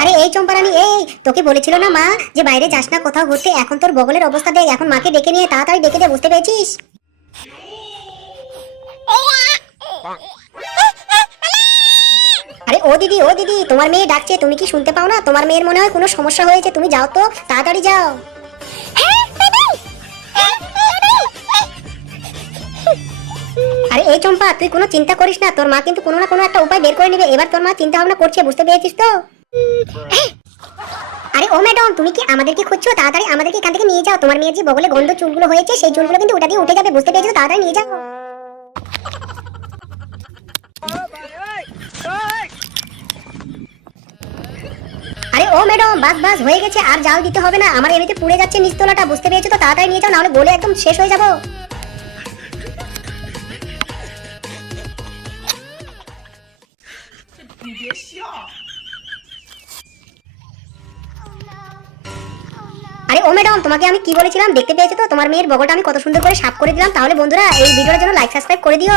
আরে এই চম্পারানি, এই তোকে বলেছিল না মা যে বাইরে যাস না কোথাও ঘুরতে? এখন তোর বগলের অবস্থা দেখ, এখন মাকে ডেকে নিয়ে তাড়াতাড়ি ডেকে দে বুঝতে পেরেছিস? আরে ও দিদি ও দিদি, তোমার মেয়ে ডাকছে, তুমি কি শুনতে পাও না? তোমার মেয়ের মনে হয় কোনো সমস্যা হয়েছে, তুমি যাও তো, তাড়াতাড়ি যাও। আরে এই চম্পা, তুই কোনো চিন্তা করিস না, তোর মা কিন্তু কোনো না কোনো একটা উপায় বের করে নেবে, এবার তোর মা চিন্তা ভাবনা করছে, বুঝতে পেরেছিস তো? আরে ও ম্যাডাম, তুমি কি আমাদেরকে খুঁজছো? তাড়াতাড়ি আমাদেরকে এখান থেকে নিয়ে যাও। তোমার মেয়ের যে বগলে গন্ধ চুলগুলো হয়েছে, সেই চুলগুলো কিন্তু ওটা দিয়ে উঠে যাবে, বুঝতে পেরেছ? তাড়াতাড়ি নিয়ে যাও। আরে ও ম্যাডাম, বাস বাস, হয়ে গেছে, আর জাল দিতে হবে না। আমার এমনিতে পুড়ে যাচ্ছে নিচতলাটা বুঝতে পেরেছ তো? তাড়াতাড়ি নিয়ে যাও, নাহলে গলে একদম শেষ হয়ে যাব। আরে ও ম্যাডাম, তোমাকে আমি কি বলেছিলাম? দেখতে পেয়েছ তো? তোমার মেয়ের বগলটা আমি কত সুন্দর করে সাফ করে দিলাম। তাহলে বন্ধুরা, এই ভিডিওর জন্য লাইক সাবস্ক্রাইব করে দিও।